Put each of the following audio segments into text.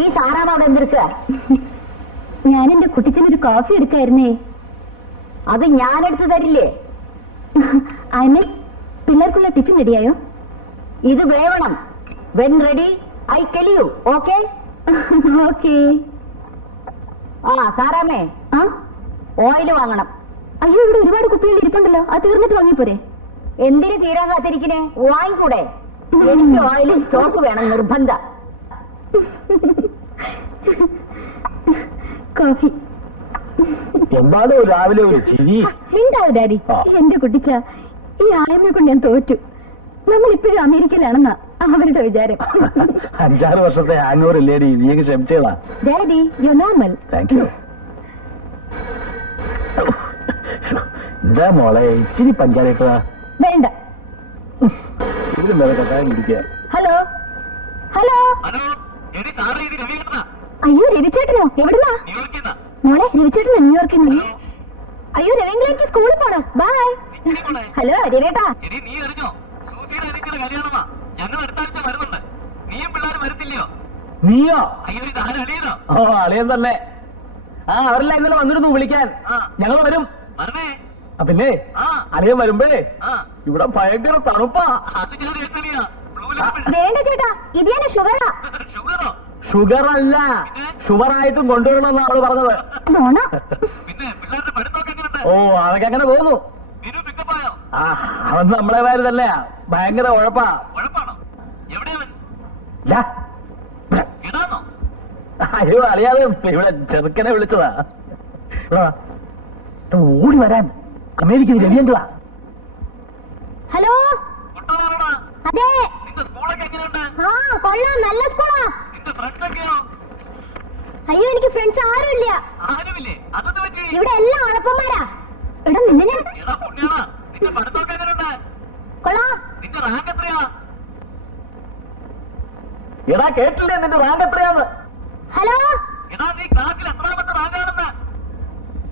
ഈ സാറാമ അവിടെ എന്തെടുക്കുക? ഞാൻ എന്റെ കുട്ടിച്ചനൊരു കോഫി എടുക്കായിരുന്നേ. അത് ഞാനെടുത്ത് തരില്ലേ? അതിന് പിള്ളേർക്കുള്ള ടിഫിൻ റെഡിയായോ? ഇത് വേവണം. When ready I tell you. Okay okay. ആ സാറാമേ, ആ ഓയിൽ വാങ്ങണം. അയ്യോ, ഇവിടെ ഒരുപാട് കുപ്പികൾ ഇരിപ്പുണ്ടല്ലോ, അത് തീർന്നിട്ട് വാങ്ങിപ്പോരെ? എന്തിനു തീരാൻ കാത്തിരിക്കണേ? വാങ്ങിക്കൂടെ? എനിക്ക് ഓയിൽ സ്റ്റോക്ക് വേണം, നിർബന്ധ. കോഫി. എന്താണോ രാവിലെ ഒരു ചിരി? ഉണ്ടാവും ഡാഡി. എന്റെ കുട്ടിച്ച, ഈ ആയമ്മയെ കൊണ്ട് ഞാൻ തോറ്റു. നമ്മളിപ്പോഴും അമേരിക്കയിലാണെന്നാ അവരുടെ വിചാരം. 5-6 വർഷത്തെ ഹാങ്ങോവർ ഇല്ലേടി, നീക്ക് ക്ഷമിച്ചേളാ. Daddy, you normal. Thank you. എന്താ മോളെ ഇച്ചിരി പഞ്ചായത്താ? വേണ്ട. ഇതിലും വേറെ കട്ടായം പിടിക്കുക. Hello hello. അയ്യോ, രവിചേട്ടനോ? എവിടുന്നാ? മോളെ, രവിചേട്ടനോ? ന്യൂയോർക്കിൽ നിന്ന്. അയ്യോ, രവീന്ദ്രൻ, എനിക്ക് സ്കൂളിൽ പോണം. ബൈ. ഹലോ രവേട്ടാ. നീയോ? ഓ, അളിയൻ തന്നെ. ആ, അവരെല്ലാം ഇന്നലെ വന്നിരുന്നു വിളിക്കാൻ. ഞങ്ങൾ വരും. പിന്നെ അളിയൻ വരുമ്പോഴേ ഇവിടെ ഭയങ്കര തണുപ്പാ. വേണ്ട ചേട്ടാ, ഇത് ഞാൻ ഷുഗറാ. ഷുഗർ അല്ല, ഷുഗറായിട്ടും കൊണ്ടുവരണമെന്നാണ് അവള് പറഞ്ഞത്. ഓ, അതൊക്കെ അങ്ങനെ പോകുന്നു. ആ, അവൻ നമ്മളെ പേര് തന്നെയാ. ഭയങ്കര ഉഴപ്പാ. അയ്യോ, അറിയാതെ ഇവിടെ ചെറുക്കനെ വിളിച്ചതാ. ഓടി വരാൻ അമേരിക്കയിൽ രവിയന്തുവാ. ഹലോ. അതെ. ആ, കൊള്ളാം, നല്ല സ്കൂളാ. അയ്യോ, എനിക്ക് ഫ്രണ്ട്സ് ആരുമില്ല. ഇവിടെ എല്ലാം ഉഴപ്പന്മാരാ. എടാ, നിന്നെ കൊള്ളാം. എടാ, കേട്ടില്ലേ നിന്റെ റാങ്ക് എത്രയാന്ന്? Hello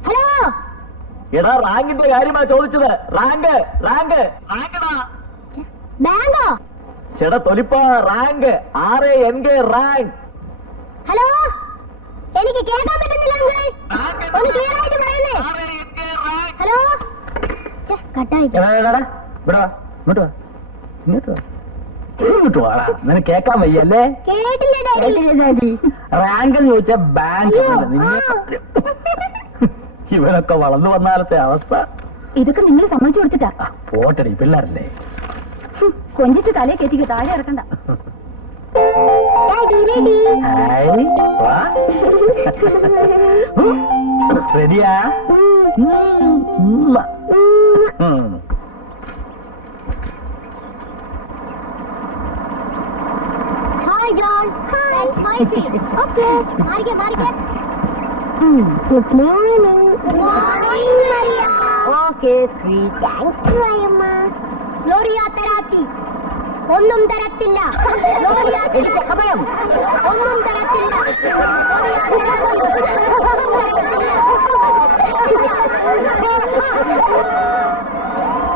hello. എടാ, റാങ്കിന്റെ കാര്യമാണ് ചോദിച്ചത്. റാങ്ക് റാങ്ക് ബാങ്കോ? ചേട്ടാ തൊലിപ്പ, റാങ്ക് RANK റാങ്ക്. ഹലോ, എനിക്ക് കേൾക്കാൻ പറ്റുന്നില്ല. ഒന്ന് ക്ലിയർ ആയിട്ട് പറയുന്നേ. ഹലോ. കട്ടായി. ഇങ്ങോട്ട് വാടാ, നിനക്ക് കേക്കാൻ വയ്യല്ലേ? കേട്ടില്ല ഡാഡി. റാങ്ക് എന്ന് ചോദിച്ചാ ബാങ്ക്. ഇവരൊക്കെ വളർന്നു വന്നാലത്തെ അവസ്ഥ. ഇതൊക്കെ നിങ്ങൾ സമ്മതിച്ചു കൊടുത്തിട്ടാ. പോട്ടടി, പിള്ളേരല്ലേ. കൊഞ്ചിച്ച് തലേ കെട്ടിക്ക്, താഴെ ഇറക്കണ്ട. റെഡിയാ? Hi John. ഹായ്. ഓക്കേ, മാറിക്കേ മാറിക്കേ. Good morning. Okay sweet. Thank you അമ്മ. ഗ്ലോറിയ തരാത്തി. ഒന്നും തരത്തില്ല. ഗ്ലോറിയ സമയം ഒന്നും തരത്തില്ല.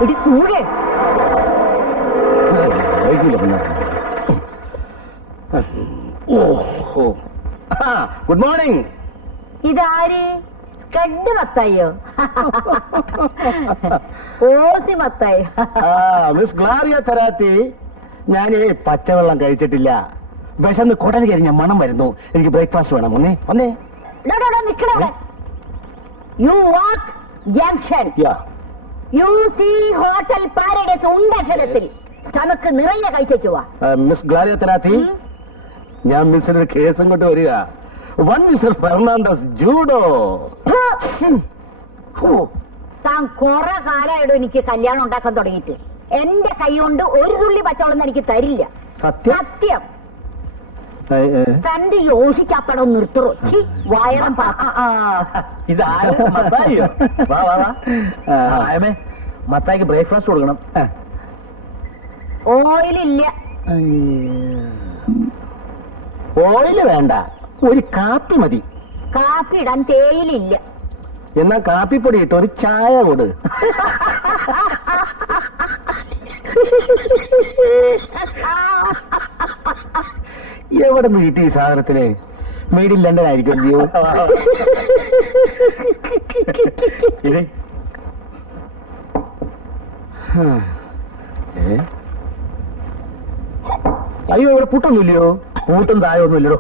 ഇടിക്കൂടെ. Good morning. ഇതാര്? സ്കഡ് മത്തായോ? ഓസി മത്തായി. മിസ് ഗ്ലോറിയ തരാത്തി, ഞാനേ പച്ചവെള്ളം കഴിച്ചിട്ടില്ല. വിശന്ന് കുടൽ കരിഞ്ഞ മണം വരുന്നു. എനിക്ക് ബ്രേക്ക്ഫാസ്റ്റ് വേണം. ഒന്നേ നിക്കണവിടെ. You walk junction. You see hotel paradise ഉണ്ടക്ഷരത്തിൽ സ്റ്റമക്ക് നിറയെ കഴിച്ചു വാ. മിസ് ഗ്ലോറിയ തരാത്തി, ഞാൻ മിസ്സിനൊരു കേസും കൊണ്ട് വരിക. One mister Fernandez judo. താൻ കുറെ കാലമായിടും എനിക്ക് കല്യാണം ഉണ്ടാക്കാൻ തുടങ്ങിയിട്ട്. എന്റെ കൈ കൊണ്ട് ഒരു തുള്ളി പച്ചവെള്ളം എനിക്ക് തരില്ല. സത്യം. കണ്ട് യോഷിച്ചപ്പടം നിർത്തുറോ. വയറും മത്തായിക്ക് ബ്രേക്ക്ഫാസ്റ്റ് കൊടുക്കണം. ഓയിലില്ല. ഓയില് വേണ്ട, ഒരു കാപ്പി മതി. കാപ്പി ഇടാൻ തേയിലില്ല. എന്നാ കാപ്പിപ്പൊടി ഇട്ട് ഒരു ചായ കൊടു. എവിടെ നിന്ന് കിട്ടി ഈ സാധനത്തിന്? മെയ്ഡ് ഇൻ ലണ്ടൻ ആയിരിക്കും അല്ലയോ? അയ്യോ ഇവിടെ പൂട്ടൊന്നുമില്ലയോ? പൂട്ടും താഴൊന്നുമില്ലടോ.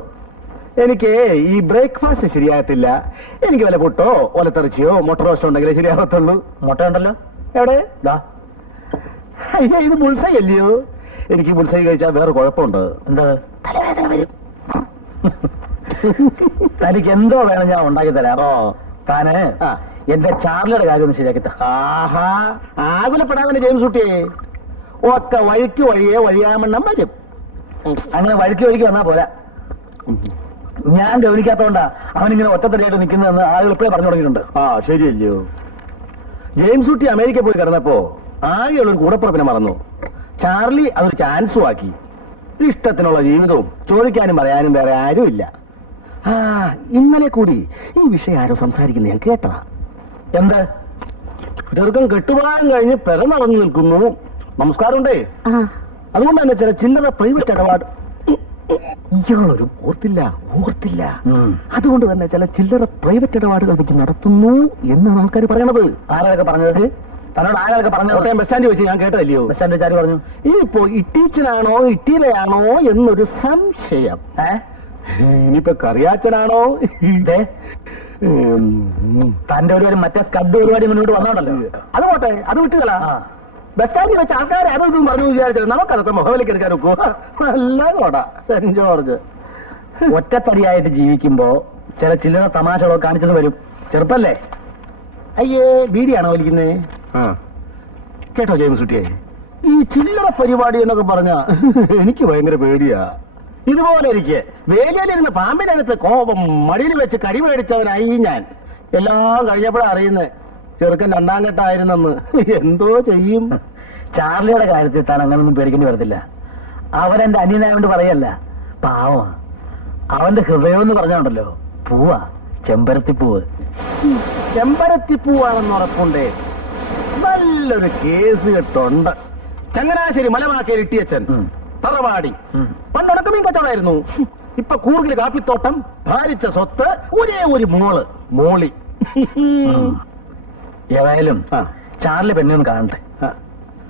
എനിക്ക് ഈ ബ്രേക്ക്ഫാസ്റ്റ് ശരിയാകത്തില്ല. എനിക്ക് വല്ല പുട്ടോ ഒലത്തെറിച്ചിയോ മുട്ട റോസ്റ്റോ ഉണ്ടെങ്കിലേ ശരിയാകത്തുള്ളൂ. മുട്ട ഉണ്ടല്ലോ എവിടെ? അയ്യോ ഇത് ബുൾസൈ അല്ലയോ? എനിക്ക് ബുൾസൈ കഴിച്ചാൽ വേറെ കുഴപ്പമുണ്ട്. എന്താ? തലവേദന വരും. തനിക്ക് എന്തോ വേണം ഞാൻ ഉണ്ടാക്കി തരാമോ? താന് എന്റെ ചാർലിയുടെ കാര്യം ഒന്ന് ശരിയാക്കി. ആഹാ ആകുലപ്പെടാതെ ജെയിംസ് കുട്ടിയെ, ഒക്കെ വഴിക്ക് വഴിയെ വഴിയാമണ്ണം വരും. അങ്ങനെ വഴിക്ക് വഴിക്ക് വന്നാ പോരാ. ഞാൻ ഗവനിക്കാത്തോണ്ടാ അവനിങ്ങനെ ഒറ്റത്തടിയായിട്ട് നിൽക്കുന്നതെന്ന് ആളുകൾ ഇപ്പോഴേ പറഞ്ഞു തുടങ്ങിയിട്ടുണ്ട്. ആ ശരിയല്ലയോ? ജെയിംസ് കുട്ടി അമേരിക്ക പോയി കിടന്നപ്പോ ആകെയുള്ളൊരു കൂടപ്പുറപ്പിനെ മറന്നു. ചാർലി അതൊരു ചാൻസും ആക്കി. ഇഷ്ടത്തിനുള്ള ജീവിതവും ചോദിക്കാനും പറയാനും വേറെ ആരുമില്ല. ആ ഇന്നലെ കൂടി ഈ വിഷയം ആരോ സംസാരിക്കുന്നത് ഞാൻ കേട്ടതാ. എന്ത്? ചെറുക്കം കെട്ടുപാകം കഴിഞ്ഞ് പെര നടന്നു നിൽക്കുന്നു. നമസ്കാരമുണ്ടേ. അതുകൊണ്ട് തന്നെ ചില ചില്ലറ പ്രൈവറ്റ് ഇടപാട് ഇയാളൊരു ഓർത്തില്ല. അതുകൊണ്ട് തന്നെ ചില ചില്ലറ പ്രൈവറ്റ് ഇടപാടുകൾ വെച്ച് നടത്തുന്നു എന്നാണ് ആൾക്കാർ പറയണത്. ആരൊക്കെ പറഞ്ഞത്? തന്നോട് ആരൊക്കെ പറഞ്ഞത്? ബസ് സ്റ്റാൻഡിൽ വെച്ച് ഞാൻ കേട്ടതല്ലയോ? ബസ് സ്റ്റാൻഡിൽ ആര് പറഞ്ഞു? ഇനിയിപ്പോ ഇട്ടീച്ചനാണോ ഇട്ടീലയാണോ എന്നൊരു സംശയം. ഇനിയിപ്പോ കറിയാച്ചനാണോ? തന്റെ ഒരു മറ്റേ സ്കഡ് പരിപാടി മുന്നോട്ട് വന്നോണ്ടല്ലോ. അത് പോട്ടെ, അത് വിട്ടുകള. ബസ് സ്റ്റാൻഡിൽ വെച്ച് ആൾക്കാരെ അതൊന്നും പറഞ്ഞു വിചാരിച്ചത് നമുക്കതൊക്കെ മുഖവിലേക്ക് എടുക്കാൻ നോക്കൂ. നല്ല കോട സെന്റ് ജോർജ്. ഒറ്റത്തടിയായിട്ട് ജീവിക്കുമ്പോ ചില ചില്ലറ തമാശകളോ കാണിച്ചത് വരും. ചെറുപ്പല്ലേ? അയ്യേ ബീഡിയാണോ വലിക്കുന്നേ? കേട്ടോ ജെയിംസ് കുട്ടിയെ, ഈ ചില്ലറ പരിപാടി എന്നൊക്കെ പറഞ്ഞ എനിക്ക് ഭയങ്കര പേടിയാ. ഇതുപോലെ ഇരിക്കെ വേലിയിലിരുന്ന് പാമ്പിനകത്ത് കോപം മടിയിൽ വെച്ച് കടി മേടിച്ചവനായി ഞാൻ. എല്ലാം കഴിഞ്ഞപ്പോഴാ അറിയുന്നേ ചെറുക്കൻ രണ്ടാം ഘട്ടമായിരുന്നെന്ന്. എന്തോ ചെയ്യും? ചാർലിയുടെ കാര്യത്തിൽ താൻ അങ്ങനൊന്നും പേടിക്കേണ്ടി വരത്തില്ല. അവനെന്റെ അനിയനായോണ്ട് പറയല്ല, പാവ. അവന്റെ ഹൃദയം എന്ന് പറഞ്ഞോണ്ടല്ലോ പൂവാ, ചെമ്പരത്തിപ്പൂവ്. ചെമ്പരത്തിപ്പൂവാണെന്ന് ഉറപ്പുണ്ടേ. നല്ലൊരു കേസ് കെട്ടുണ്ട്. ചങ്ങനാശ്ശേരി മലമാക്കേരി ഇട്ടിയച്ചൻ തറവാടി. പണ്ടൊടക്കം മീൻ കച്ചവടമായിരുന്നു. ഇപ്പൊ കൂർഗിൽ കാപ്പിത്തോട്ടം, ഭാരിച്ച സ്വത്ത്, ഒരേ ഒരു മോളി. ഏതായാലും ചാർലി പെണ്ണൊന്ന് കാണട്ടെ.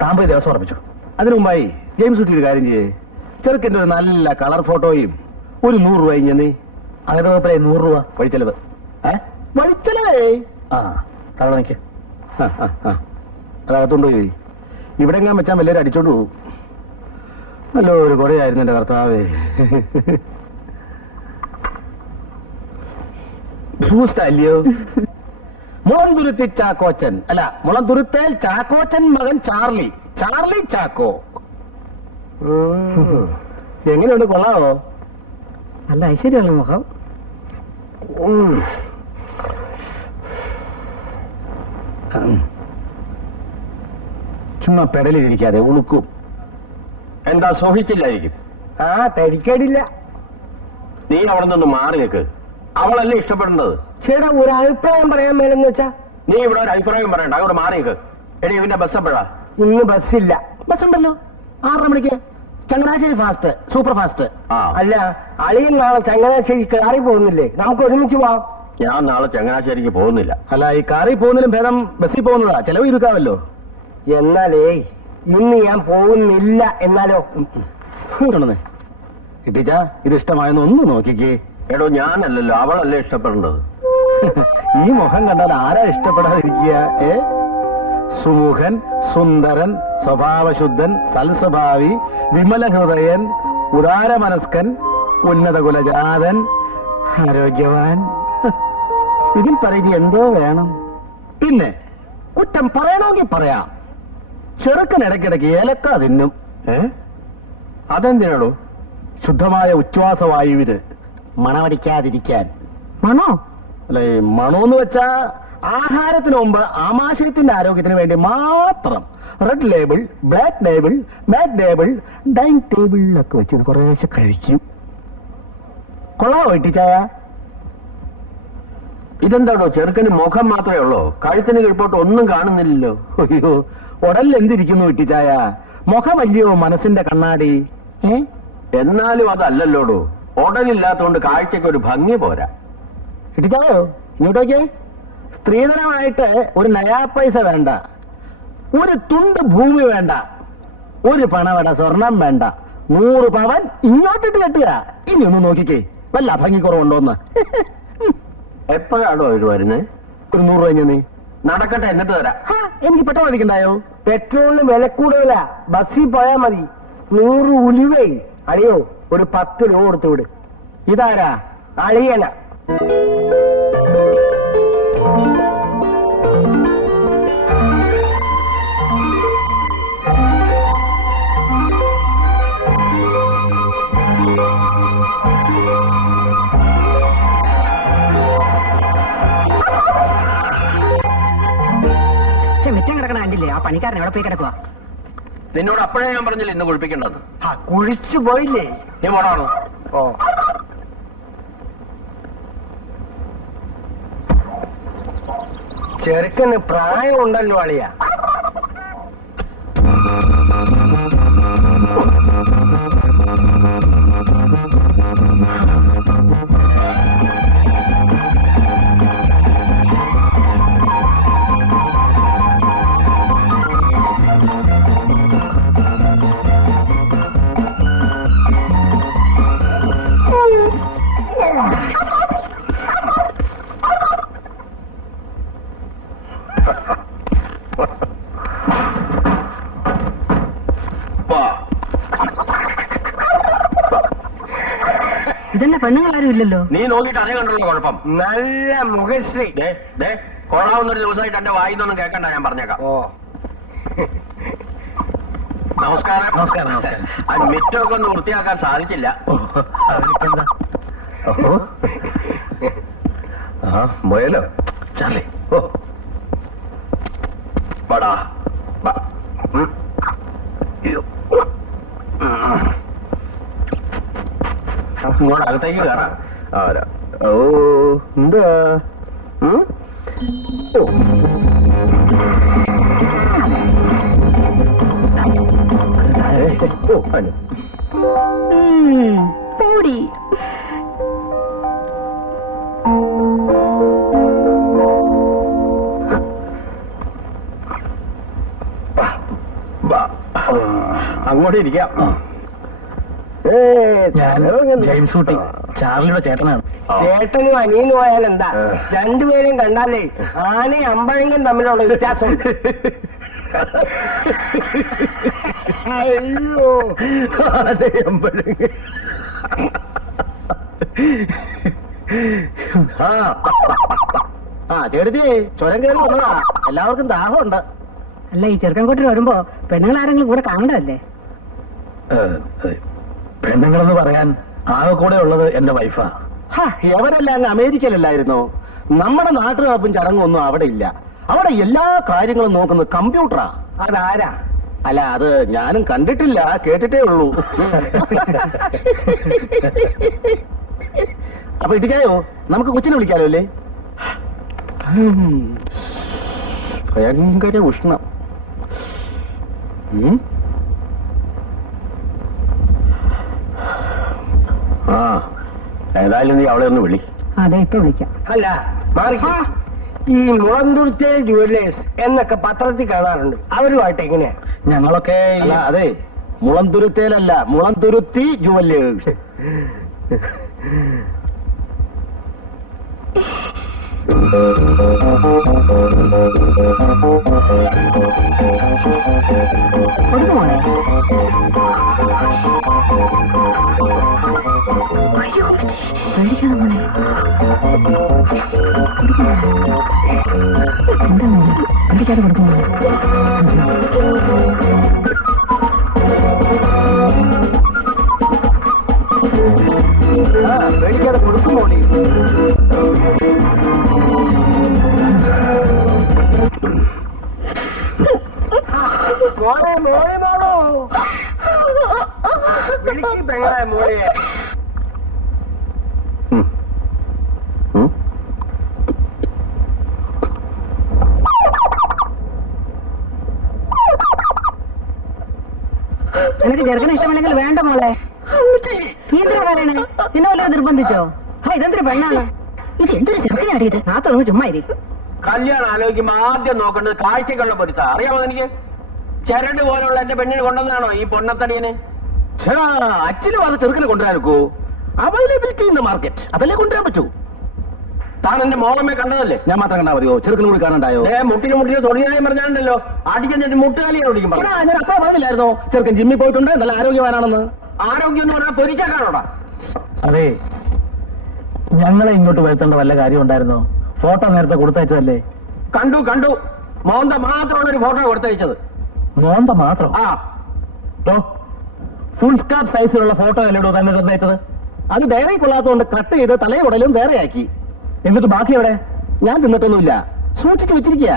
താമ്പത് ദിവസം ഉറപ്പിച്ചു. അതിനു മുമ്പായി ജെയിംസ് കുട്ടി ഒരു കാര്യം ചെയ്യേ. ചെറുക്കൻ്റെ ഒരു നല്ല കളർ ഫോട്ടോയും ഒരു 100 രൂപ ഇങ്ങനെ. അങ്ങനെ 100 രൂപ വഴിച്ചെലവ്. വഴിച്ചെലവേ? ആ തവണ നിൽക്ക്. അതകത്തോണ്ട് പോയി ഇവിടെ എങ്ങാൻ വെച്ചാൽ വല്ലവരും അടിച്ചോണ്ട് പോകും. നല്ല ഒരു കുറയായിരുന്നു എന്റെ കർത്താവേ. ഭൂസ്റ്റല്ലയോ? മുളന്തുരുത്തി ചാക്കോച്ചൻ അല്ല, മുളന്തുരുത്തേൽ ചാക്കോച്ചൻ മകൻ ചാർലി ചാക്കോ. എങ്ങനെയുണ്ട്? കൊള്ളാവോ? നല്ല ഐശ്വര്യമുള്ള മുഖം. ചുമ്മാ പെടലിരിക്കാതെ ഉളുക്കും. എന്താ സോഹിച്ചില്ലായിരിക്കും? ആ തടിക്കേടില്ല. നീ അവിടെ നിന്ന് മാറി നിൽക്ക്. അവളല്ലേ ഇഷ്ടപ്പെടേണ്ടത്. ചേട്ടാ ഒരു അഭിപ്രായം പറയാൻ മേലെന്ന് വെച്ചാ? നീ ഇവിടെ ഒരു അഭിപ്രായം പറയണ്ട, അവിടെ മാറി നിൽക്ക്. എടി ഇവന്റെ ബസ് എപ്പോഴാ? ഇന്ന് ബസ്സില്ല. ബസ് ഉണ്ടല്ലോ 6:30 മണിക്ക്. Changanassery fast, super fast. അല്ല അളിയൻ നാളെ ചങ്ങനാശ്ശേരി കാറി പോകുന്നില്ലേ? നമുക്ക് ഒരുമിച്ച് പോവാം. ഞാൻ നാളെ ചങ്ങനാശ്ശേരിക്ക് പോകുന്നില്ല. അല്ല ഈ കാറിൽ പോകുന്നതിലും ഭേദം ബസ്സിൽ പോകുന്നതാ, ചെലവ് ഇരുക്കാമല്ലോ. എന്നാലേ ഇന്ന് ഞാൻ പോകുന്നില്ല. എന്നാലോ കിട്ടിച്ച ഇത് ഇഷ്ടമായെന്ന് ഒന്ന് നോക്കിക്കേ. എടോ ഞാനല്ലല്ലോ, അവളല്ലേ ഇഷ്ടപ്പെടേണ്ടത്. ഈ മുഖം കണ്ടാൽ ആരാ ഇഷ്ടപ്പെടാതിരിക്കുക? സുമുഖൻ, സുന്ദരൻ, സ്വഭാവശുദ്ധൻ, സൽസ്വഭാവി, വിമല ഹൃദയൻ, ഉദാരമനസ്കൻ, ഉന്നത കുലജാതൻ, ആരോഗ്യവാൻ. ഇതിൽ പറയുക എന്തോ വേണം. പിന്നെ കുറ്റം പറയണമെങ്കിൽ പറയാം. ചെറുക്കൻ ഇടയ്ക്കിടയ്ക്ക് ഏലക്ക തിന്നും. അതെന്തിനാണോ? ശുദ്ധമായ ഉച്ഛ്വാസവായുവിന് മണമടിക്കാതിരിക്കാൻ. മണോ? അല്ലെ, മണോന്ന് വെച്ചാ ആഹാരത്തിന് മുമ്പ് ആമാശയത്തിന്റെ ആരോഗ്യത്തിന് വേണ്ടി മാത്രം. റെഡ് ലേബിൾ, ബ്ലാക്ക് ലേബിൾ, മാറ്റ് ലേബിൾ, ഡൈനിങ് ടേബിളിലൊക്കെ വെച്ച് കുറേശ്ശെ കഴിക്കും. കൊള്ളാവോ ഇട്ടിച്ചായ? ഇതെന്താണോ ചെറുക്കന് മുഖം മാത്രമേ ഉള്ളൂ, കഴുത്തിന് കീഴ്പോട്ട് ഒന്നും കാണുന്നില്ലല്ലോ. അയ്യോ ഉടലിൽ എന്തിരിക്കുന്നു ഇട്ടിച്ചായ? മുഖമല്ലയോ മനസ്സിന്റെ കണ്ണാടി. എന്നാലും അതല്ലല്ലോടോ. ഉടലില്ലാത്തതുകൊണ്ട് കാഴ്ചക്ക് ഒരു ഭംഗി പോരാ. ഇട്ടിച്ചായോ ഇങ്ങോട്ടോക്കെ. സ്ത്രീധനമായിട്ട് ഒരു നയാ പൈസ വേണ്ട, ഒരു തുണ്ട് ഭൂമി വേണ്ട, ഒരു പണവട സ്വർണം വേണ്ട, 100 പവൻ ഇങ്ങോട്ടിട്ട് കെട്ടുക. ഇനി ഒന്ന് നോക്കിക്കേ വല്ല ഭംഗിക്കുറവുണ്ടോന്ന്. എപ്പോഴാണോ ഇത് വരുന്നത്? ഒരു 100 രൂപ നീ നടക്കട്ടെ, എന്നിട്ട് തരാം. എനിക്ക് പെട്രോൾ അടിക്കണ്ടായോ? പെട്രോളിന് വില കൂടുതലാ, ബസ്സിൽ പോയാ മതി. 100 ഉലുവേ അടിയോ, ഒരു 10 രൂപ കൊടുത്തു വിട്. ഇതാരാ? അളിയന. മിറ്റം കിടക്കണ കണ്ടില്ലേ? ആ പണിക്കാരൻ എവിടെ പോയി കിടക്കുക? നിന്നോട് അപ്പോഴേ ഞാൻ പറഞ്ഞില്ല ഇന്ന് കുളിപ്പിക്കേണ്ടത്. കുളിച്ചു പോയില്ലേ? നീ പോണോ? ഓ, ചെറുക്കന് പ്രായമുണ്ടല്ലോ അളിയ. ഇതന്നെ പെണ്ണുങ്ങളാരും ഇല്ലല്ലോ. നീ നോക്കിയിട്ട് അതേ കണ്ടുള്ള കുഴപ്പം. നല്ല മുഖശ്രീ. കൊള്ളാവുന്നൊരു ദിവസമായിട്ട് എന്റെ വായിന്നൊന്നും കേൾക്കണ്ട, ഞാൻ പറഞ്ഞേക്കാം. ഓ, നമസ്കാരം. നമസ്കാരം, നമസ്കാരം. അത് മിറ്റമൊക്കെ ഒന്ന് വൃത്തിയാക്കാൻ സാധിച്ചില്ല. പോയല്ലോ ചാർലി. ഓ വാടാ, വാ. ഇങ്ങോട്ട് അകത്തേക്ക് കയറാം. ഓ എന്താ? ഓ പോടി. അങ്ങോട്ട് ഇരിക്കാം. ഞാൻ ജെയിംസ് കുട്ടി, ചാർലിയുടെ ചേട്ടനാണ്. ചേട്ടനും അനിയനും പോയാൽ എന്താ? രണ്ടുപേരെയും കണ്ടാലേ ആനയും അമ്പഴങ്ങും തമ്മിലുള്ള വ്യത്യാസമുണ്ട്. അയ്യോ, ചേട്ടത്തി ചുരം കയറി വന്നതാ. എല്ലാവർക്കും ദാഹമുണ്ട്. അല്ല, ഈ ചെറുക്കൻകോട്ടിൽ വരുമ്പോ പെണ്ണുങ്ങൾ ആരെങ്കിലും കൂടെ കാണണ്ടല്ലേ? പെണ്ണുങ്ങളെന്ന് പറയാൻ ആകെ കൂടെ ഉള്ളത് എന്റെ വൈഫാ. എവരെല്ലാം അങ്ങ് അമേരിക്കയിലല്ലായിരുന്നോ? നമ്മുടെ നാട്ടുകാപ്പും ചടങ്ങൊന്നും അവിടെ ഇല്ല. അവിടെ എല്ലാ കാര്യങ്ങളും നോക്കുന്നത് കമ്പ്യൂട്ടറാ. അതാരാ? അല്ല, അത് ഞാനും കണ്ടിട്ടില്ല, കേട്ടിട്ടേ ഉള്ളൂ. അപ്പൊ ഇടിക്കായോ? നമുക്ക് കൊച്ചിനെ വിളിക്കാലോ അല്ലേ? ഭയങ്കര ഉഷ്ണം. ആ, ഏതായാലും നീ അവളെ ഒന്ന് വിളി. അതെ, ഇപ്പൊ വിളിക്കാം. അല്ല, മാറി. ഈ മുളന്തുരുത്തി ജുവല്ലേഴ്സ് എന്നൊക്കെ പത്രത്തിൽ കാണാറുണ്ട്. അവരുമായിട്ട് എങ്ങനെയാ? ഞങ്ങളൊക്കെ അല്ല, അതെ, മുളന്തുരുത്തേലല്ല, മുളന്തുരുത്തി ജുവല്ലേഴ്സ്. കൊടുക്കുമോളെ? പേടിക്കാതെ മോളെ. എന്താ മോളെ? പേടിക്കാതെ കൊടുക്കുമോ? പേടിക്കാതെ കൊടുക്കുമോ? മോളെ, മോളെ, മോളോ വിളിക്ക് പെങ്ങളെ, മോളെ. നിനക്ക് ചെറുക്കന് ഇഷ്ടമല്ലെങ്കിൽ വേണ്ട മോളെ. നീ എന്തിനാ പറയണേ? നിന്നെ വല്ലതും നിർബന്ധിച്ചോ? ഇതെന്തൊരു പെണ്ണാണ്? ഇത് എന്തൊരു ചെറുക്കനാടിയത്? ആ തുടങ്ങി ചുമ്മാ ഇരി. കല്യാണം ആലോചിക്കുമ്പോ ആദ്യം നോക്കേണ്ടത് കാഴ്ചക്കുള്ള പൊരുത്ത. അറിയാമോ എനിക്ക്? ചരട് പോലുള്ള എന്റെ പെണ്ണിന് കൊണ്ടുവന്നാണോ ഈ പൊണ്ണത്തടിയന്? അച്ഛനും അത് ചെറുക്കിനെ കൊണ്ടുവരാനൊക്കൂ. അവൈലബിലിറ്റി ഇൻ ദ മാർക്കറ്റ്, അതല്ലേ കൊണ്ടുവരാൻ പറ്റൂ. താൻ എന്റെ മോളമ്മയെ കണ്ടതല്ലേ? ഞാൻ മാത്രം കണ്ടാ മതിയോ? ചെറുക്കിനും കൂടി കാണണ്ടായോ? മുട്ടിന് തൊഴിലായി പറഞ്ഞാണ്ടല്ലോ, അടിച്ചെന്നിട്ട് മുട്ടുകാലിയാണ് ഓടിക്കും പറഞ്ഞു. ഞാൻ അപ്പോ പറഞ്ഞില്ലായിരുന്നോ ചെറുക്കൻ ജിമ്മിൽ പോയിട്ടുണ്ട്, നല്ല ആരോഗ്യവാനാണെന്ന്? ആരോഗ്യം എന്ന് പറഞ്ഞാൽ പൊരിച്ചാക്കാണോടാ? അതെ, ഞങ്ങളെ ഇങ്ങോട്ട് വരുത്തേണ്ട വല്ല കാര്യം ഉണ്ടായിരുന്നോ? ഫോട്ടോ നേരത്തെ കൊടുത്തയച്ചതല്ലേ? കണ്ടു മോന്ത മാത്രമുള്ള ഒരു ഫോട്ടോ കൊടുത്തയച്ചത്. മോന്ത മാത്രം? ആ, ഫുൾ സ്കാർഫ് സൈസിലുള്ള ഫോട്ടോ അല്ലേടോ തന്നെ നിർണ്ണയിച്ചത്? അത് ഡയറി കൊള്ളാത്തതുകൊണ്ട് കട്ട് ചെയ്ത് തലയുടലും വേറെയാക്കി. എന്നിട്ട് ബാക്കി എവിടെ? ഞാൻ തിന്നിട്ടൊന്നുമില്ല, സൂക്ഷിച്ചു വെച്ചിരിക്കുക.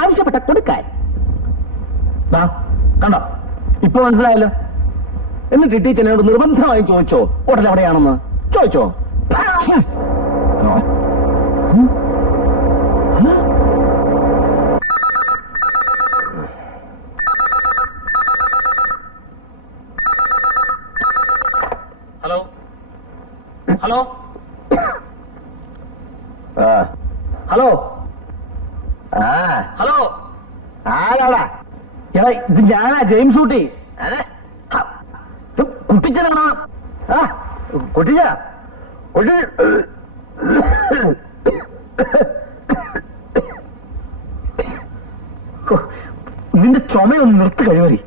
ആവശ്യപ്പെട്ട കൊടുക്കാൻ. കണ്ടോ, ഇപ്പൊ മനസ്സിലായല്ലോ. എന്നിട്ട് ടീച്ചറിനോട് നിർബന്ധമായും ചോദിച്ചോ ഹോട്ടൽ എവിടെയാണെന്ന്? ചോദിച്ചോ? ഹലോ ഹലോ ഹലോ, ഹലോ, ആരാടാ? എടാ, ഇത് ഞാനാ, ജെയിംസ് ഊട്ടി. കുട്ടിച്ചനാണോ? കുട്ടിച്ച കുട്ടി നിന്റെ ചുമയൊന്ന് നിർത്ത് കഴിവറി.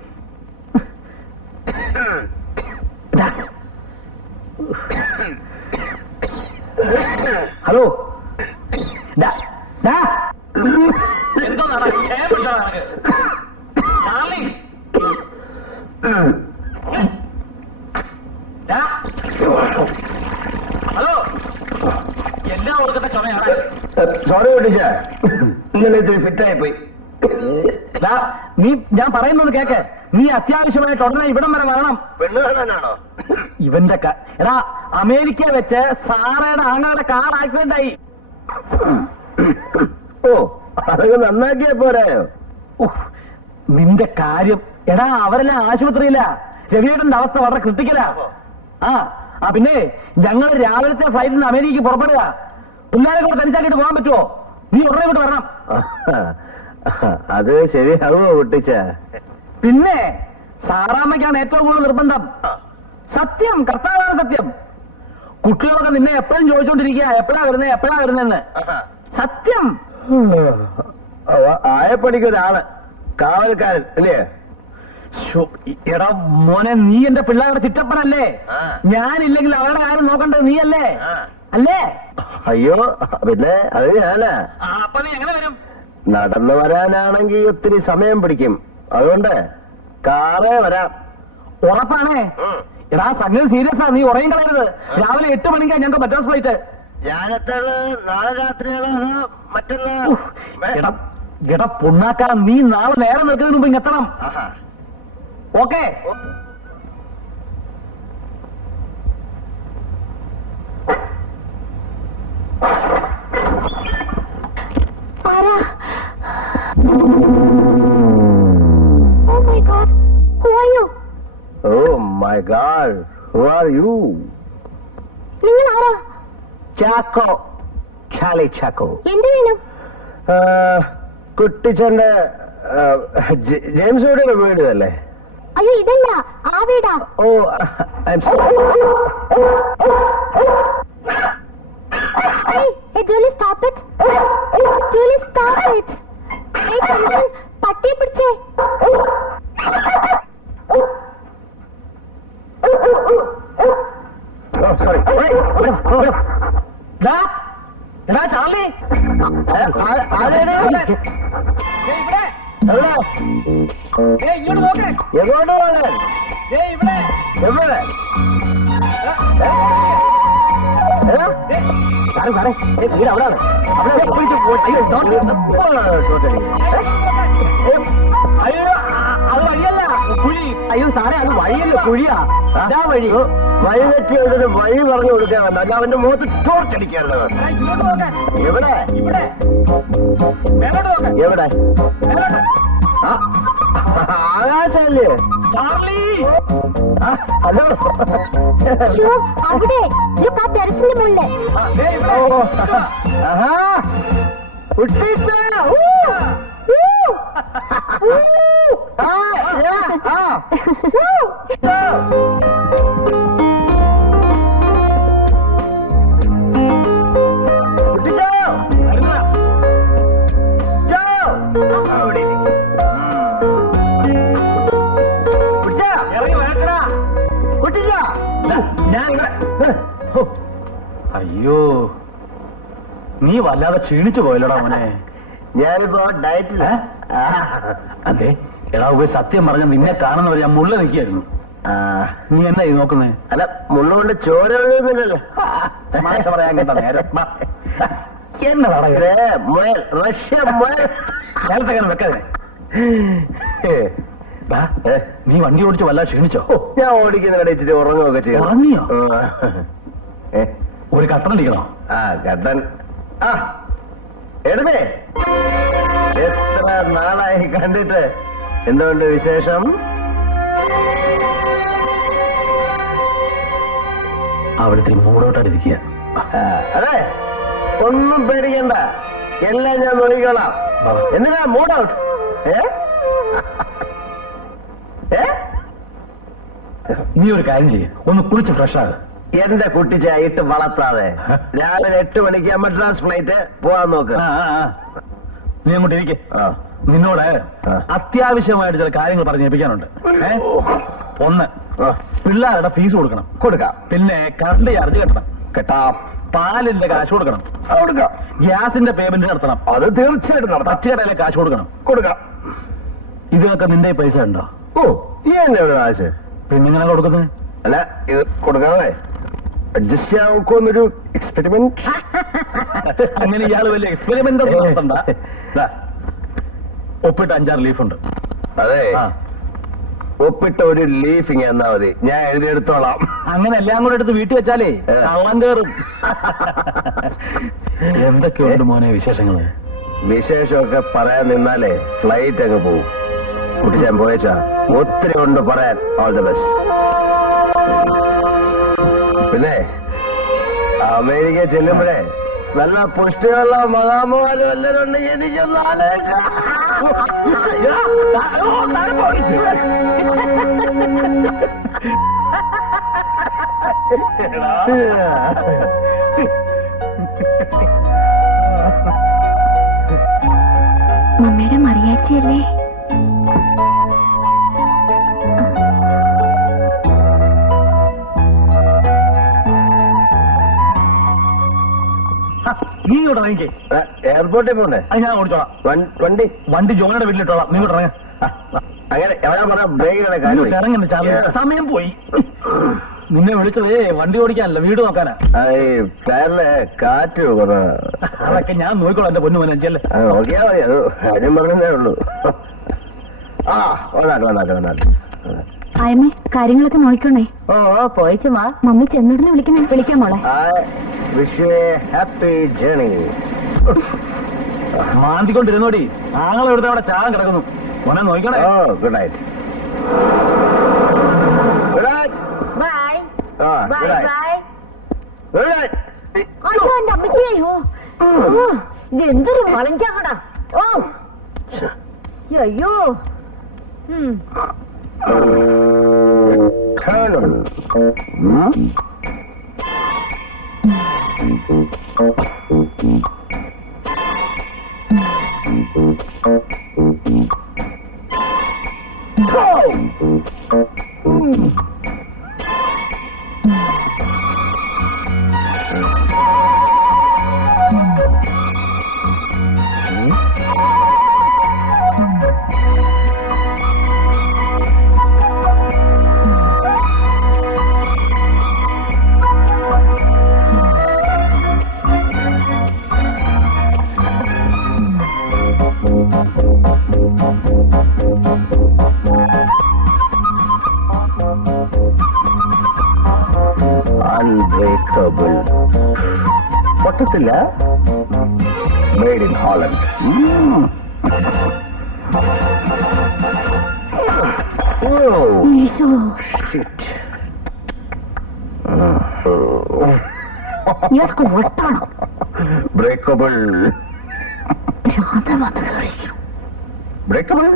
ഹലോ, എന്തോ ഹലോ, എല്ലാം കൊടുക്കുന്ന ചുമയാണ്. സോറി കുട്ടിച്ച, ഇന്നലെ ഫിറ്റായി പോയി. നീ ഞാൻ പറയുന്നത് കേക്ക്. നീ അത്യാവശ്യമായിട്ട് ഉടനെ ഇവിടം വരെ വരണം. പെണ്ണ് കാണാനാണോ? ഇവന്റെ എടാ, അമേരിക്ക വെച്ച് സാറയുടെ ആങ്ങളുടെ കാർ ആക്സിഡന്റ് ആയി. ഓ, അതൊക്കെ നന്നാക്കിയ പോരായോ? നിന്റെ കാര്യം എടാ, അവരെല്ലാം ആശുപത്രിയില്ല. രവിയേട്ടന്റെ അവസ്ഥ വളരെ ക്രിട്ടിക്കലാ. പിന്നെ ഞങ്ങൾ രാവിലത്തെ ഫ്ലൈറ്റിൽ നിന്ന് അമേരിക്കക്ക് പുറപ്പെടുക. പിള്ളേരെ കൂടെ തനിച്ചാക്കിയിട്ട് പോകാൻ പറ്റുമോ? നീ ഉടനെ കൊണ്ട് വരണം. അത് ശരിയാവോ കുട്ടിച്ച? പിന്നെ സാറാമ്മയ്ക്കാണ് ഏറ്റവും കൂടുതൽ നിർബന്ധം. സത്യം, കർത്താവാണ് സത്യം. കുട്ടികളൊക്കെ നിന്നെ എപ്പോഴും ചോദിച്ചോണ്ടിരിക്കുക, എപ്പോഴാ വരുന്നതെന്ന്. സത്യം. ആയപ്പണിക്കൊരാള്, കാവൽക്കാരൻ അല്ലേ? എടാ മോനെ, നീ എന്റെ പിള്ളേരുടെ ചിറ്റപ്പനല്ലേ? ഞാനില്ലെങ്കിൽ അവരുടെ കാര്യം നോക്കണ്ടത് നീയല്ലേ? അല്ലേ? അയ്യോ, പിന്നെ അത് ഞാനാ. അപ്പൊ നീ എങ്ങനെ വരും? നടന്നു വരാനാണെങ്കിൽ ഒത്തിരി സമയം പിടിക്കും. അതുകൊണ്ട് കാറേ വരാം. ഉറപ്പാണേ? എടാ, സംഗതി സീരിയസ് ആ, നീ ഉറയും കളയരുത്. രാവിലെ 8 മണിക്കാ ഞങ്ങൾക്ക് മദ്രാസ് ഫ്ലൈറ്റ്. നാളെ രാത്രിയാണോ അതോ മറ്റന്നാ? എടാ പുണ്ണാക്കാ, നീ നാളെ നേരം നിൽക്കുന്നതിന് മുമ്പ് ഇങ്ങെത്തണം. Okay? Oh my God, who are you? നിങ്ങൾ ആരാ? ചാക്കോ, ചാലി ചാക്കോ. എന്ത് വേണം? കുട്ടിച്ചന്റെ ജെയിംസ് ഊട്ടിയുടെ വീട് അല്ലേ? അയ്യോ, ഇതല്ല, ആ വീടാ. Oh, I'm sorry. Hey, Julie, stop it. Julie, stop it. Hey, Chandan, പട്ടിയെ പിടിച്ചേ. സോറി. എടാ ചാർലി, ഇങ്ങോട്ട് നോക്കേ. എങ്ങോട്ട് പോകാൻ? ഇവിടെ എവിടെ? സാറേ, വീട് അവിടാണ്. അയ്യോ, അത് വഴിയല്ല, കുഴി. അയ്യോ സാറേ, അത് വഴിയല്ല, കുഴിയാ. അതാ വഴി. വഴി തെറ്റി ഒരു വഴി പറഞ്ഞു കൊടുക്കാൻ വന്ന, അല്ല അവന്റെ മുഖത്ത് ടോർച്ചടിക്കാറുള്ളത്. ഇങ്ങോട്ട് നോക്കാൻ. എവിടെ? ഇവിടെ മേലോട്ട് നോക്കാൻ. എവിടെ? മേലോട്ട്. ആകാശല്ലേ? ഹലോ ശ്ശോ, അവിടെ look, ആ ടെറസിന്റെ മുകളില്. അയ്യോ, നീ വല്ലാതെ ക്ഷീണിച്ചു പോയല്ലോടാ മോനെ. ഞാനിപ്പോ ഡയറ്റില്ല. അതെ എടാ, പോയി സത്യം പറഞ്ഞ നിന്നെ കാണുന്നവർ ഞാൻ മുള്ള നിൽക്കായിരുന്നു. നീ എന്നാ ഇത് നോക്കുന്നേ? അല്ല, മുള്ളുകൊണ്ട് ചോര ഒഴുകുന്നില്ലല്ലോ. തമാശ പറയാൻ കേട്ടോ നേരം. എന്നതാ മുയൽ, റഷ്യ മുയൽ. കാലത്തെ കാലം വെക്കാതെ. നീ വണ്ടി ഓടിച്ച് വല്ല ക്ഷീണിച്ചോ? ഞാൻ ഓടിക്കുന്ന കടയിച്ചിട്ട് ഉറങ്ങുകയൊക്കെ ചെയ്യണം. ഉറങ്ങിയോ? ഏ, ഒരു കട്ടൻ അടിക്കണോ? ആ കട്ടൻ. ആ എടുത്തേ, എത്ര നാളായി കണ്ടിട്ട്. എന്തുകൊണ്ട് വിശേഷം? അവിടുത്തെ മൂടോട്ടടിക്കുക. അതെ, ഒന്നും പേടിക്കണ്ട, എല്ലാം ഞാൻ നോക്കിക്കോളാം. എന്തിനാ മൂഡ് ഔട്ട്? നീ ഒരു കാര്യം ചെയ്യ, ഒന്ന് കുളിച്ച് ഫ്രഷ് ആകും. എന്റെ കുട്ടിച്ചായിട്ട് വളർത്താതെ രാവിലെ 8 മണിക്ക് മദ്രാസ് ഫ്ലൈറ്റ് പോവാൻ നോക്ക്. നീ അങ്ങോട്ട് ഇരിക്കെ. ആ, നിന്നോട് അത്യാവശ്യമായിട്ട് ചില കാര്യങ്ങൾ പറഞ്ഞേൽപ്പിക്കാനുണ്ട്. ഒന്ന്, പിള്ളേരുടെ ഫീസ് കൊടുക്കണം. കൊടുക്കാം. പിന്നെ കറണ്ട് ചാർജ് കെട്ടണം. കേട്ടാം. പാലിന്റെ കാശ് കൊടുക്കണം. കൊടുക്കാം. ഗ്യാസിന്റെ പേയ്മെന്റ് നടത്തണം. അത് തീർച്ചയായിട്ടും നടത്താം. പച്ചക്കടയിലെ കാശ് കൊടുക്കണം. കൊടുക്കാം. ഇതൊക്കെ നിന്റെ പൈസ ഉണ്ടോ? ഓ, ഈ എന്നെ ഒരു കാശ്. പിന്നെ ഇങ്ങനെ കൊടുക്കുന്നത്? അല്ല, ഇത് കൊടുക്കാതെ അഡ്ജസ്റ്റ് ചെയ്യാൻ നോക്കുമെന്നൊരു എക്സ്പെരിമെന്റ്. അങ്ങനെ ഇയാള് വലിയ എക്സ്പെരിമെന്റ് നടത്തണ്ട. ദാ, ഒപ്പിട്ട് 5-6 ലീഫുണ്ട്. അതെ, ആ, ഒപ്പിട്ട ഒരു ലീഫിങ് എന്നാ മതി, ഞാൻ എഴുതിയെടുത്തോളാം. അങ്ങനെ എല്ലാം കൂടെ എടുത്ത് വീട്ടിൽ വെച്ചാലേ കള്ളം കയറും. എന്തൊക്കെയുണ്ട് മോനെ വിശേഷങ്ങള്? വിശേഷമൊക്കെ പറയാൻ നിന്നാലേ ഫ്ലൈറ്റ് അങ്ങ് പോവും. കുട്ടി ഞാൻ പോയച്ചാ ഒത്തിരി ഉണ്ട് പറയാൻ. All the best. പിന്നെ അമേരിക്ക ചെല്ലുമ്പോഴേ നല്ല പുഷ്ടിയുള്ള മഹാമോഹനും എല്ലാവരും ഉണ്ടെങ്കിൽ എനിക്കൊന്ന് ആലോചിക്കാം. മമ്മിയുടെ മറിയാച്ചിയല്ലേ? നീ ഇവിടെ ഇറങ്ങിക്കേ. എയർപോർട്ടിൽ പോണ്ടേ? അത് ഞാൻ ഓടിച്ചോളാം. വണ്ടി വണ്ടി ജോണിയുടെ വീട്ടിലിട്ടോളാം. നീ ഇവിടെ ഇറങ്ങ. അങ്ങനെ എവിടെ പറഞ്ഞ ബ്രേക്കിയുടെ കാര്യം ഇറങ്ങുന്നു ചാർലി. സമയം പോയി. നിന്നെ വിളിച്ചതേ വണ്ടി ഓടിക്കാനല്ല, വീട് നോക്കാനാ. ടയറില് കാറ്റ് കുറ. അതൊക്കെ ഞാൻ നോക്കിക്കോളാം എന്റെ പൊന്നു മോനെ. ചെല്ല്. നോക്കിയാ മതി, അത് കാര്യം പറഞ്ഞതേ ഉള്ളൂ. ആ, വന്നാട്ടെ. ആയമേ, കാര്യങ്ങളൊക്കെ നോക്കണേ. ഓ, പോയിച്ചു മാ. മമ്മി ചെന്നുടനെ വിളിക്കാം മോളെ. Wish you a happy journey. മാന്തിക്കൊണ്ടിരുന്നോടി. ആങ്ങളെ എടുത്ത് അവിടെ ചാകം കിടക്കുന്നു. മോനെ നോക്കണേ. Oh, good night. Good night. Bye good bye night. Bye. Good night. അയ്യോ, എന്റെ അമ്മച്ചിയോ, ഇത് എന്തൊരു വളഞ്ചാക്കടാ. ഓ, അയ്യോ. Turn on. Go! Unbreakable. പൊട്ടത്തില്ല. Made in Holland. Isho, ഇയാൾക്ക് വട്ടാണോ? ബ്രേക്കബിൾ. ഭ്രാന്തൻ വന്ന് കയറിയിരിക്കുന്നു. Breakable.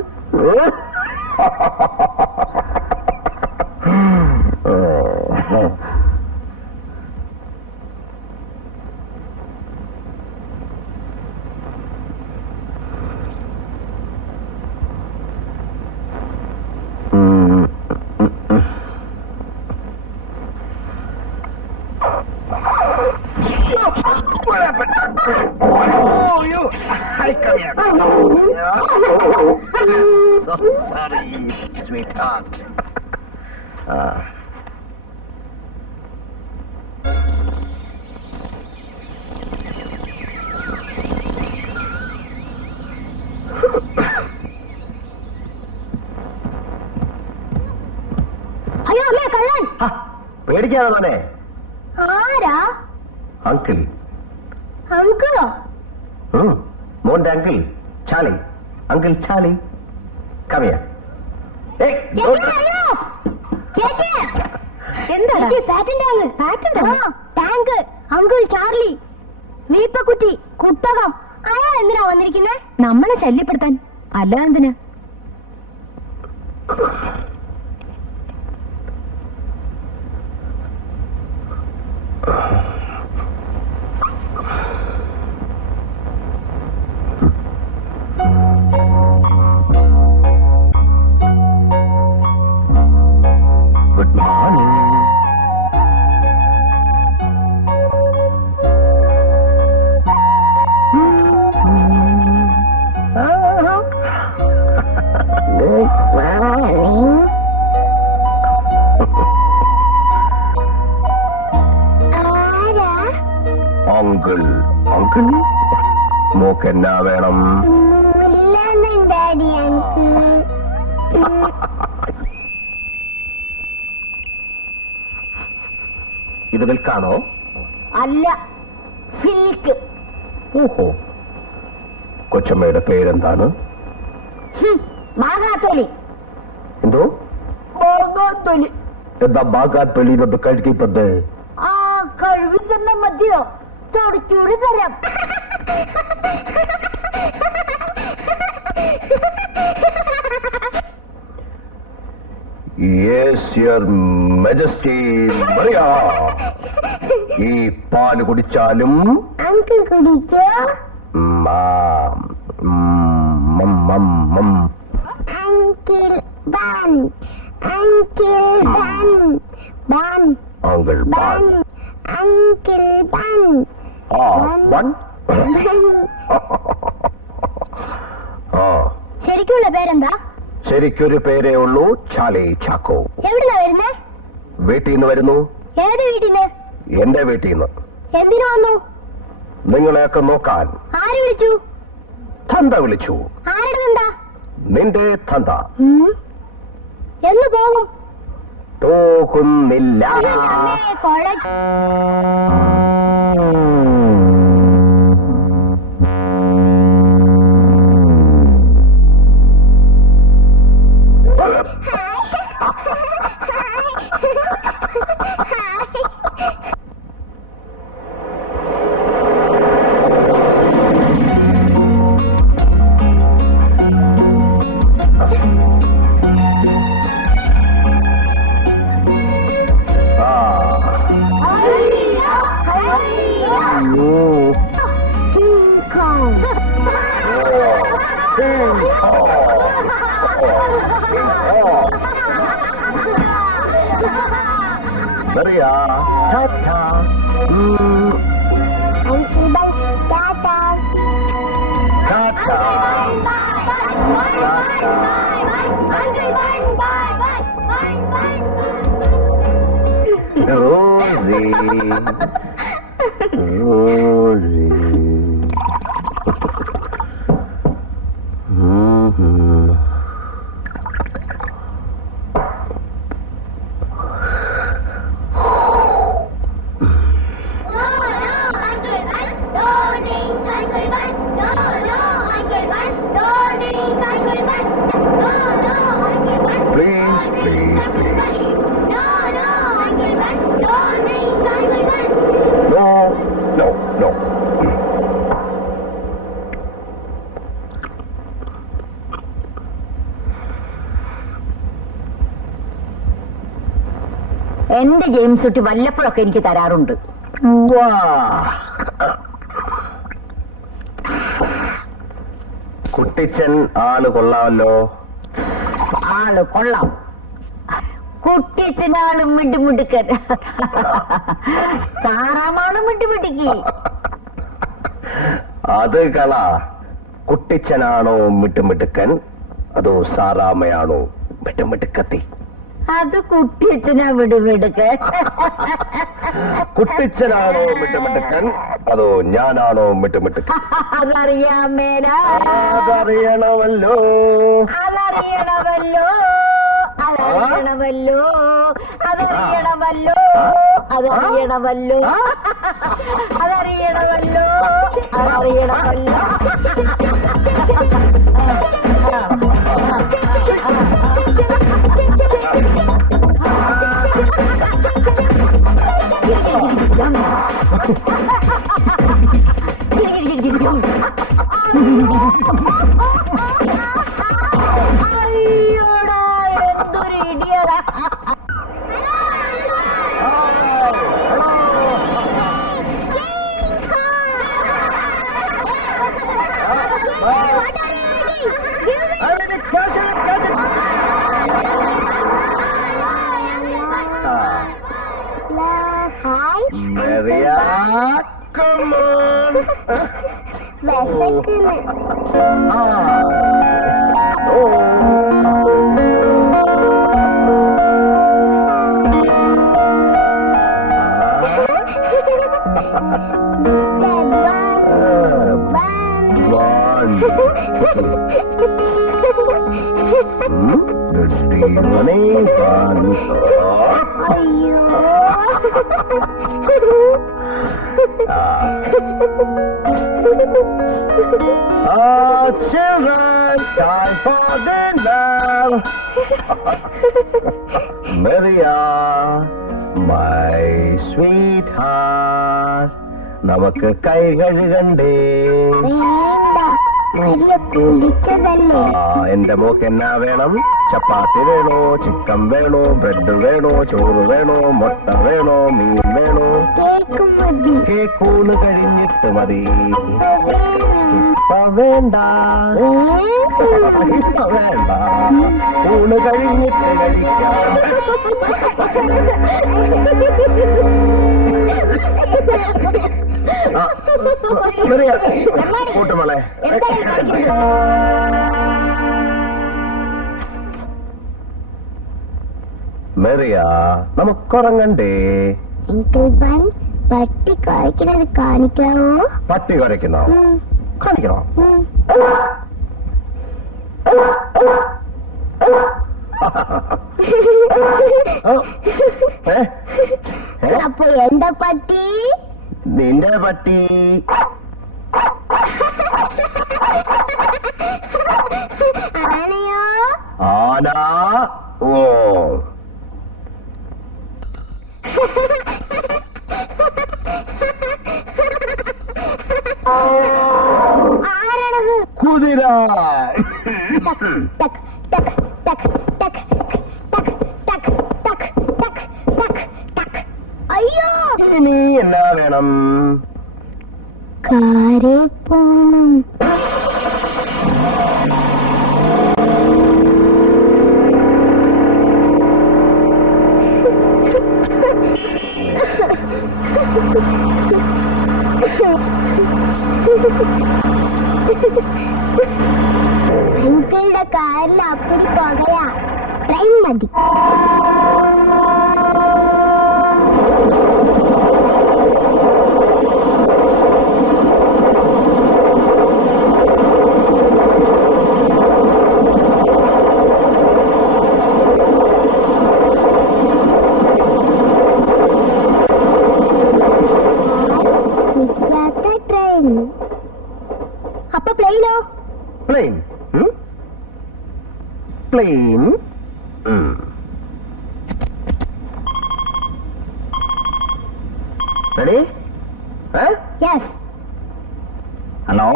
Oh, you! Hi, come here. So sorry, sweetheart. അയ്യോ അമ്മേ, കള്ളൻ! പേടിക്കാതെ മോനെ. ആരാ? അങ്കിൾ. അങ്കിളോ? മോന്റെ അങ്കിൾ ചാളി. Uncle Charlie. കമിയ. എന്താടാ? ടാങ്ക്, അങ്കിൾ ചാർലി, വീപ്പക്കുറ്റി, കുട്ടകം. അയാൾ എന്തിനാ വന്നിരിക്കുന്നത്? നമ്മളെ ശല്യപ്പെടുത്താൻ. അല്ല എന്തിനാ? Good morning. Uncle. Uncle? Mock എന്നാ വേണം? Daddy uncle. ഇത് വിൽക്കാണോ? അല്ല, സിൽക്ക്. ഓഹോ. കൊച്ചമ്മയുടെ പേരെന്താണ്? മാങ്ങാത്തൊലി. എന്തോ? മാങ്ങാത്തൊലി. എന്താ ബാഗാത്തൊലി ഇതൊക്കെ കഴിക്കപ്പെട്ടത്? ആ, കഴിവ് തന്നെ മതിയോ? തുടച്ചൂട് തരാം. Yes your majesty. മറിയ, ഈ പാല് കുടിച്ചാലും അങ്കിൾ കുടിച്ചോ? Uncle ban, uncle ban, ban, uncle ban. Uncle ban. Bun. ശരിക്കുള്ള പേരെന്താ? ശരിക്കൊരു പേരേ ഉള്ളൂ, ചാലി ചാക്കോ. എവിടുന്നാ വരുന്നേ? വീട്ടിൽ നിന്ന് വരുന്നു. ഏത് വീട്ടിന്ന്? എന്റെ വീട്ടിൽ നിന്ന്. എന്തിനു വന്നു? നിങ്ങളെയൊക്കെ നോക്കാൻ. ആര് വിളിച്ചു? തന്ത വിളിച്ചു. ആരുടെ എന്താ? നിന്റെ തന്ത. എന്ന് പോകും? പോകുന്നില്ല. Maria, ta-ta. Uncle Bun, ta-ta. Ta-ta. Uncle Bun, bye-bye. Bye-bye. Rosie. Rosie. Please please please. No no no. എന്റെ ജെയിംസ് കുട്ടി വല്ലപ്പോഴൊക്കെ എനിക്ക് തരാറുണ്ട്. കുട്ടിച്ചൻ ആള് കൊള്ളാമല്ലോ. ആള് കൊള്ളാം. കുട്ടിച്ചനാളും മിണ്ടുമിടുക്കൻ. സാറാമാളും മിണ്ടുമിടുക്കി. അത് കള. കുട്ടിച്ചനാണോ മിട്ടുമിട്ടുക്കൻ, അതോ സാറാമയാണോ മിട്ടുമിട്ടുക്കത്തി? അത് കുട്ടിച്ചനാ മിടുമിടുക്കൻ. കുട്ടിച്ചനാണോ മിട്ടുമിട്ടുക്കൻ, അതോ ഞാനാണോ മിട്ടുമിട്ടുക്കൻ? അതറിയാൻ മേല. അതറിയണമല്ലോ. അതറിയണമല്ലോ. അതറിയണമല്ലോ. അതറിയണമല്ലോ. അതറിയണമല്ലോ. അതറിയണമല്ലോ. അതറിയണമല്ലോ. അയ്യോടാ, എന്തൊരു ഇടിയടാ. Maria, come on. Children, time for dinner. Maria, my sweetheart, നമുക്ക് കൈ കഴുകണ്ടേ? കുളിച്ചതല്ലേ? എന്റെ മോക്ക് എന്നാ വേണം? ചപ്പാത്തി വേണോ, ചിക്കൻ വേണോ, ബ്രെഡ് വേണോ, ചോറ് വേണോ, മുട്ട വേണോ, മീൻ വേണോ? കേക്കും മതി. കേക്കൂണ് കഴിഞ്ഞിട്ട് മതി. ഇപ്പൊ വേണ്ട, ഇപ്പൊ വേണ്ട, ഊണ് കഴിഞ്ഞിട്ട് കഴിക്കാം. കൂട്ടുമോളെ, മെറിയ, നമുക്കുറങ്ങണ്ടേ? പട്ടി കുരയ്ക്കുന്നത് കാണിക്കാവോ? പട്ടി കുരയ്ക്കുന്നോ? കാണിക്കണോ? അപ്പൊ എന്റെ പട്ടി? നിന്റെ പട്ടി. ആനയോ? ആന. ഓ, ആരാണത്? കുതിര. ടക് ടക് ടക് ടക് ടക് ടക് ടക് ടക് ടക് ടക്. അയ്യോ, ഇനി എന്നാ വേണം? കാരെ പോണം. അങ്കിളുടെ കാറിൽ അപ്പടി പുകയാ. ട്രെയിൻ മതി. ട്രെയിൻ. അപ്പൊ പ്ലെയിനോ? Plane. Plane ready? Yes. Hello,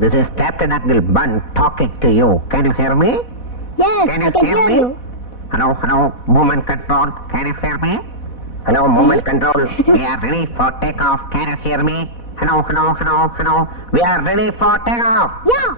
this is Captain Admiral Bunn talking to you. Can you hear me? Yes, Can I you can hear hear me? you. Hello, movement control. Can you hear me? Hello, movement control. We are ready for takeoff. Can you hear me? Hello. We are ready for takeoff. Yeah.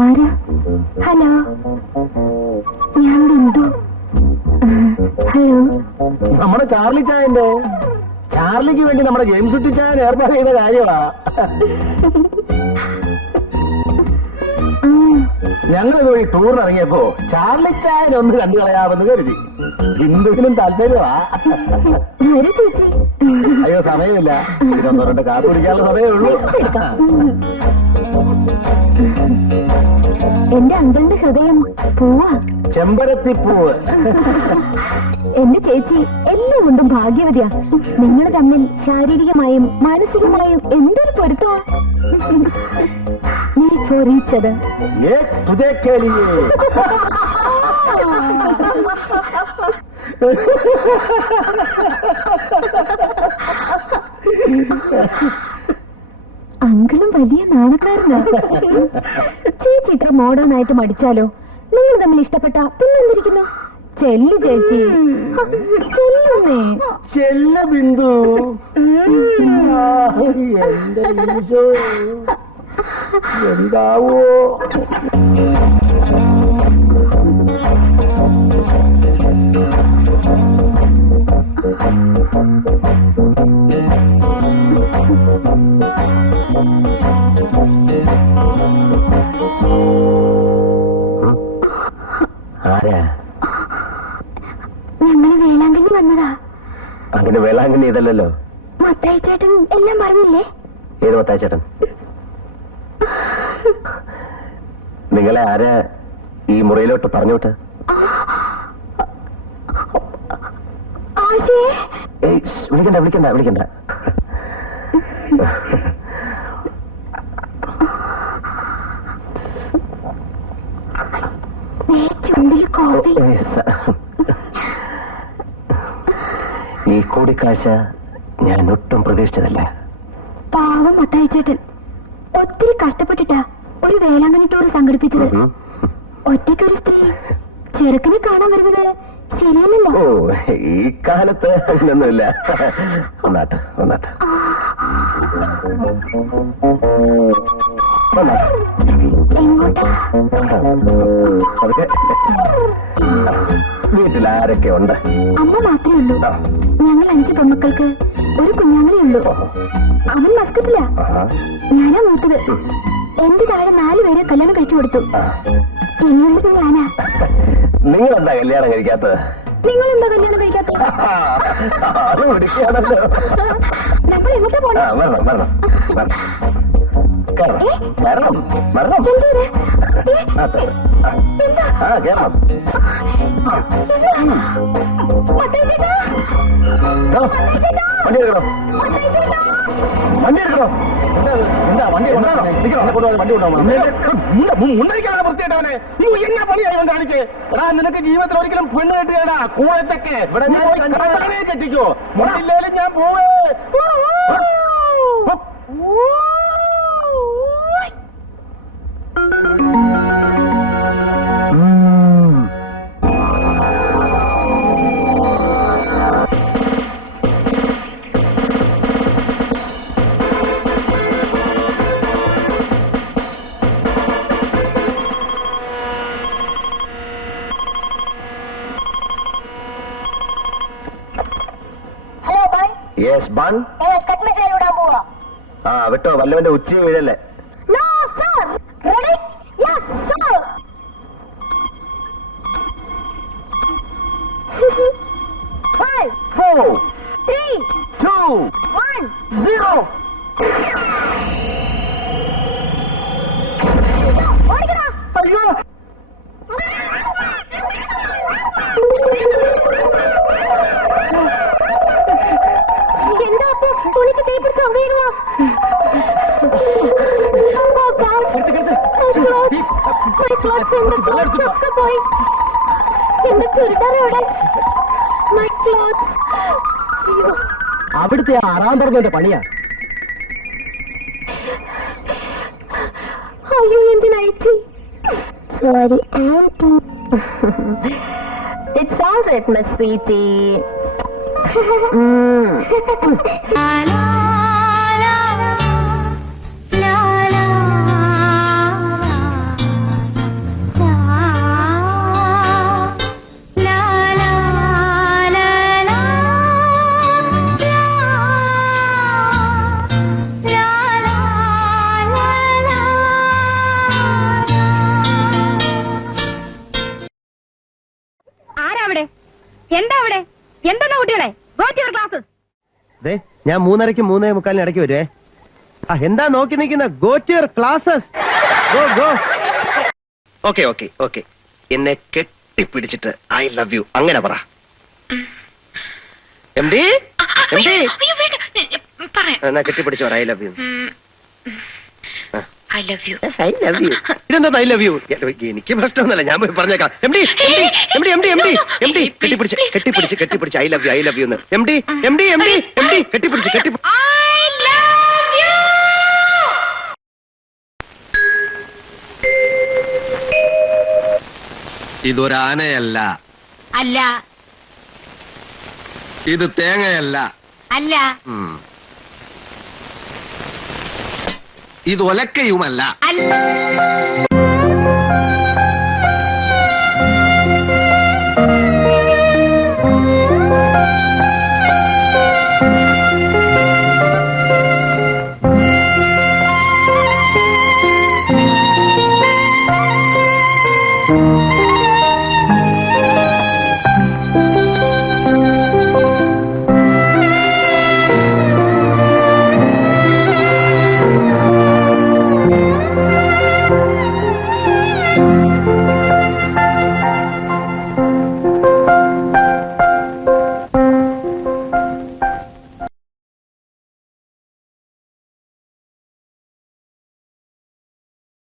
ആരാ? Hello, ഞാൻ Bindu. Hello. നമ്മുടെ Charlie ചായന്റെ ചാർലിക്ക് വേണ്ടി നമ്മുടെ James കുട്ടി ചായൻ ഏർപ്പാട് ചെയ്ത കാര്യമാ. ഞങ്ങളിതുവഴി ടൂറിന് ഇറങ്ങിയപ്പോ ചാർലി ചായൻ ഒന്ന് കണ്ടു കളയാമെന്ന് കരുതി. ബിന്ദുവിനും താല്പര്യമാ. വരൂ ചേച്ചി. അയ്യോ, സമയമില്ല. ഇതൊന്നോ രണ്ട് കാപ്പി കുടിക്കാനുള്ള സമയമേ ഉള്ളൂ. എന്റെ അങ്കിളിന്റെ ഹൃദയം പൂവാ. ചെമ്പരത്തിപ്പൂവ്. എന്റെ ചേച്ചി എല്ലാം കൊണ്ടും ഭാഗ്യവതിയാ. നിങ്ങൾ തമ്മിൽ ശാരീരികമായും മാനസികമായും എന്തൊരു പൊരുത്തമാ. Made for each other. ये तुझे के लिए. അങ്കിളും വലിയ നാണക്കാരനാ. ചേച്ചി ഇത്ര മോഡേൺ ആയിട്ട് മടിച്ചാലോ? നിങ്ങൾ തമ്മിൽ ഇഷ്ടപ്പെട്ട പിന്നെന്തിരിക്കുന്നു? ചെല്ലു ചേച്ചി, ചെല്ലുന്നേ. ചെല്ല ബിന്ദു. എന്റെ ഈശോ, എന്താവോ? ആരാ? ഞങ്ങള് വേളാങ്കണ്ണി വന്നതാ. അങ്ങനെ വേളാങ്കണ്ണി ഇതല്ലല്ലോ. മത്തായി ചേട്ടൻ എല്ലാം പറഞ്ഞില്ലേ? ഏത് മത്തായി ചേട്ടൻ? നിങ്ങളെ ആരാ ഈ മുറിയിലോട്ട് പറഞ്ഞോട്ട്? ആശേ, വിളിക്കണ്ട. ചുണ്ടില് കോപ്പി. ഈ കൂടിക്കാഴ്ച ഞാൻ ഒട്ടും പ്രതീക്ഷിച്ചതല്ല. പാവം മത്തായി ചേട്ടൻ ഒത്തിരി കഷ്ടപ്പെട്ടിട്ടാ ഒരു വേളാങ്കണ്ണി ടൂർ സംഘടിപ്പിച്ചത്. ഒറ്റയ്ക്കൊരു സ്ത്രീ ചെറുക്കനെ കാണാൻ വരുന്നത് ശരിയല്ലല്ലോ. ഓ, ഈ കാലത്ത് അങ്ങനൊന്നുമില്ല. ഒന്നാട്ട്. എങ്ങോട്ടാ? വീട്ടിലാരൊക്കെ ഉണ്ട്? അമ്മ മാത്രമേ ഉള്ളൂ. ഞങ്ങൾ 5 പെൺമക്കൾക്ക് ഒരു കുഞ്ഞാങ്ങളേ ഉള്ളൂ. അവൻ മസ്കത്തില്ല. ഞാനാ മൂത്തത്. എന്റെ താഴെ 4 പേരെ കല്യാണം കഴിച്ചു കൊടുത്തു. ഇനിയുള്ളത് ഞാനാ. നിങ്ങളെന്താ കല്യാണം കഴിക്കാത്തത്? നിങ്ങളെന്താ കല്യാണം കഴിക്കാത്തത്? അത് പിടിക്കുകയാണല്ലോ. നമ്മൾ എങ്ങോട്ടാ പോണേ? വരണം. കേറണം. വണ്ടി എടുക്കണോ? വണ്ടി വൃത്തിയായിട്ടവനെ നീ എന്നാ പണിയായി കാണിച്ച്? നിനക്ക് ജീവിതത്തിൽ ഒരിക്കലും പെണ്ണ് കെട്ടുകടാ. കൂടത്തൊക്കെ ഇവിടെ ഞാൻ കെട്ടിക്കോ. മുന്നില്ലേലും ഞാൻ പോവേ. ബൺ കട്ട് മസാല ഇടാൻ പോവാ. ആ വിട്ടോ, വല്ലവന്റെ ഉച്ച വീഴല്ലേ. No, sir. Ready? Yes, sir. 5, 4, 3, 2, 1. 0. ഓടിക്കടാ. അയ്യോ, എന്താ അപ്പൊ തുണിക്ക് തീ പിടിച്ചോ? വീഴുമോ? Oh, gosh. My clothes. My clothes. എന്റെ clothes ഒക്കെ പോയി. എന്റെ ചുരിദാർ എവിടെ? My clothes. അയ്യോ. അവിടുത്തെ ആറാം പറഞ്ഞ പണിയാ. അയ്യോ, എന്റെ nightie. Sorry, auntie. It's all right, my sweetie. La la la la la la la la ആരാവിടെ? എന്താ അവിടെ? എന്തെന്നാ കുട്ടികളെ? Go to your classes. ഞാൻ 3:30 3:45 ഇടയ്ക്ക് വരുവേ. ആ എന്താ നോക്കി നിൽക്കുന്ന? Go to your classes. Go go. Okay okay okay. എന്നെ കെട്ടിപ്പിടിച്ചിട്ട് ഐ ലവ് യു അങ്ങനെ പറ. എം ഡി എന്നാ കെട്ടിപ്പിടിച്ചു പറ I love you. I love you. I love you. ഇതെന്താ ഐ ലവ് യു? എനിക്ക് പ്രശ്നമൊന്നുമല്ല, ഞാൻ പോയി പറഞ്ഞേക്കാം. എം ഡി കെട്ടിപ്പിടിച്ച് ഐ ലവ് യു എന്ന്. എം ഡി കെട്ടിപ്പിടിച്ച് I love you. ഇതൊരാനയല്ല, അല്ല ഇത് തേങ്ങയല്ല, അല്ല ഇത് ഒലക്കയുമല്ല. അല്ല